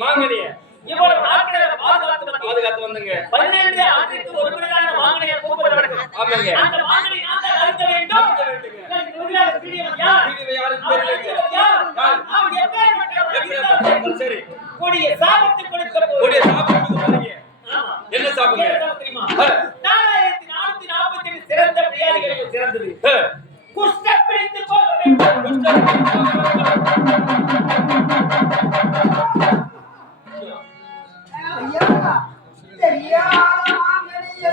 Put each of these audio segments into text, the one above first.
மாங்கனிய இவ்வளவு நாட்களை பாதுகாத்து வந்துங்க 12 ஆண்டுக்கு ஒரு முறையான மாங்கனியை கூப்பிட வேண்டும். ஆமாங்க. அந்த மாங்கனி நான் தான் அறுக்க வேண்டும். சரி கொடிய சாபத்தை கொடுக்க போறீங்க. என்ன சாபங்க தெரியுமா? 4447 சிறந்த வியாதிகளுக்கு சிறந்தது குஷ்டம் பிடித்து போக வேண்டும். ஐயா தெரியாத மாங்கனியை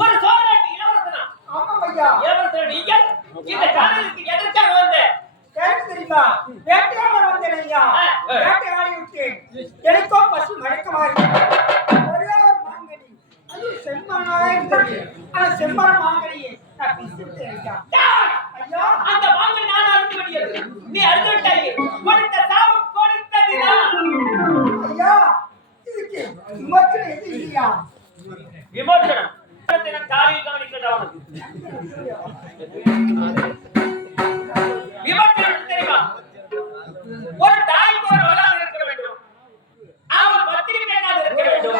ஒரு சோழநாட்டு இளவரசனா? இளவரசன் நீங்கள் இந்த காலைக்கு எதற்காக வந்த? தெரியுமா? வேட்டையாட வந்தேன் ஐயா. வேட்டையாடி விட்டேன். எனக்கோ பசி மயக்கமாகி ஒரே ஒரு மாங்கனி அது செம்மனாக இருந்தது. அந்த செம்மன மாங்கனியை நான் பிசிட்டேன் ஐயா. ஐயா அந்த மாங்கனி நான் அறுக்க வேண்டியது. நீ அறுத்து விட்டாய். கொடுத்த சாபம் கொடுத்ததுதான். ஐயா இதுக்கு விமோச்சனம் எது இல்லையா? விமோச்சனம் நான் காலையில் கவனிக்கிறேன். விமோச்சனம் தெரியுமா? ஒரு தாய்க்கு ஒரு மகனாக இருக்க வேண்டும். அவன் பத்திரிகையாக இருக்க வேண்டும்.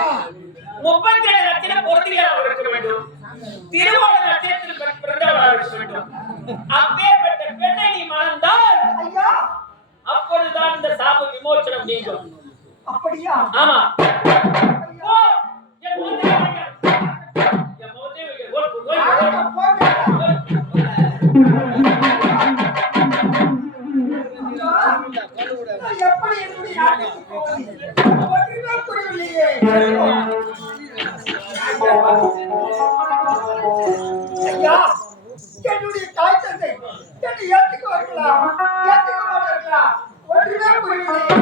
37 லட்சம் பொருத்தியாக இருக்க வேண்டும். திருவோண நட்சத்திரத்தில் பிறந்தவராக இருக்க வேண்டும். அப்பேற்பட்ட பெண்ணை நீ மணந்தால் ஐயா அப்பொழுதுதான் இந்த சாப விமோச்சனம் நீங்கும். அப்படியா? ஆமா. ஓ என் மூத்தே என் மூத்தே எப்படி எப்படி ஒன்றுமே புரியலையே. ஐயா என்னுடைய தாய் தந்தை என்னை ஏற்றுக்க வரலாம் ஏற்றுக்க மாட்டார்களா? ஒன்றுமே புரியலையே.